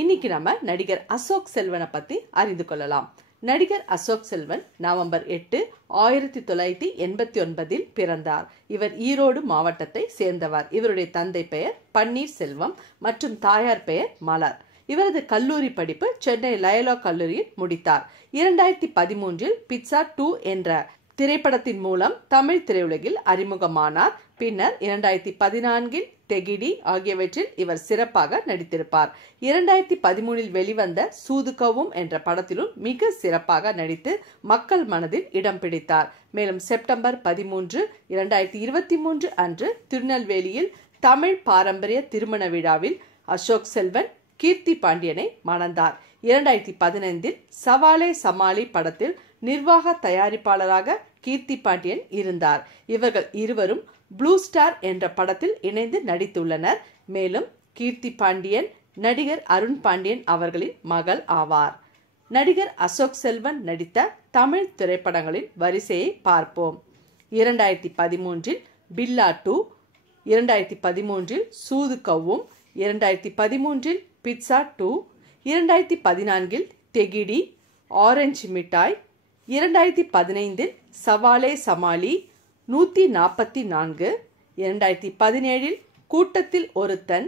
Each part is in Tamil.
இன்னைக்கு நம்ம நடிகர் அசோக் செல்வனை பத்தி அறிந்து கொள்ளலாம். நடிகர் அசோக் செல்வன் நவம்பர் 8, 1989 பிறந்தார். இவர் ஈரோடு மாவட்டத்தை சேர்ந்தவர். இவருடைய தந்தை பெயர் பன்னீர்செல்வம் மற்றும் தாயார் பெயர் மலர். இவரது கல்லூரி படிப்பு சென்னை லயோலா கல்லூரியில் முடித்தார். 2013 பிட்சா 2 என்ற திரைப்படத்தின் மூலம் தமிழ் திரையுலகில் அறிமுகமானார். பின்னர் 2014 தெகிடி ஆகியவற்றில் இவர் சிறப்பாக நடித்திருப்பார். 2013 வெளிவந்த சூதுகவும் என்ற படத்திலும் மிக சிறப்பாக நடித்து மக்கள் மனதில் இடம் பிடித்தார். மேலும் செப்டம்பர் 13, 2023 அன்று திருநெல்வேலியில் தமிழ் பாரம்பரிய திருமண விழாவில் அசோக் செல்வன் கீர்த்தி பாண்டியனை மணந்தார். 2015 சவாலே சமாளி படத்தில் நிர்வாக தயாரிப்பாளராக கீர்த்தி பாண்டியன் இருந்தார். இவர்கள் இருவரும் ப்ளூ ஸ்டார் என்ற படத்தில் இணைந்து நடித்துள்ளனர். மேலும் கீர்த்தி பாண்டியன் நடிகர் அருண் பாண்டியன் அவர்களின் மகள் ஆவார். நடிகர் அசோக் செல்வன் நடித்த தமிழ் திரைப்படங்களின் வரிசையை பார்ப்போம். 2013 பில்லா 2, 2013 சூதுகவும், 2013 பிட்சா 2, 2014 தெகிடி, ஆரஞ்சு மிட்டாய், 2015 சவாலே சமாளி, 144, 2017 கூட்டத்தில் ஒருத்தன்,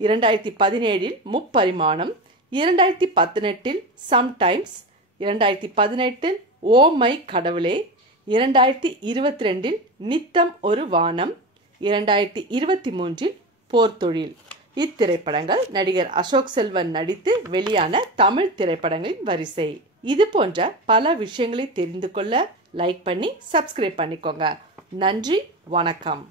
2017 முப்பரிமாணம், 2018 சம்டைம்ஸ், 2018 ஓ மை கடவுளே, 2022 நித்தம் ஒரு வானம், 2023 போர்த்தொழில். இத்திரைப்படங்கள் நடிகர் அசோக் செல்வன் நடித்து வெளியான தமிழ் திரைப்படங்களின் வரிசை. இது போன்ற பல விஷயங்களை தெரிந்து கொள்ள லைக் பண்ணி சப்ஸ்கிரைப் பண்ணிக்கோங்க. நன்றி, வணக்கம்.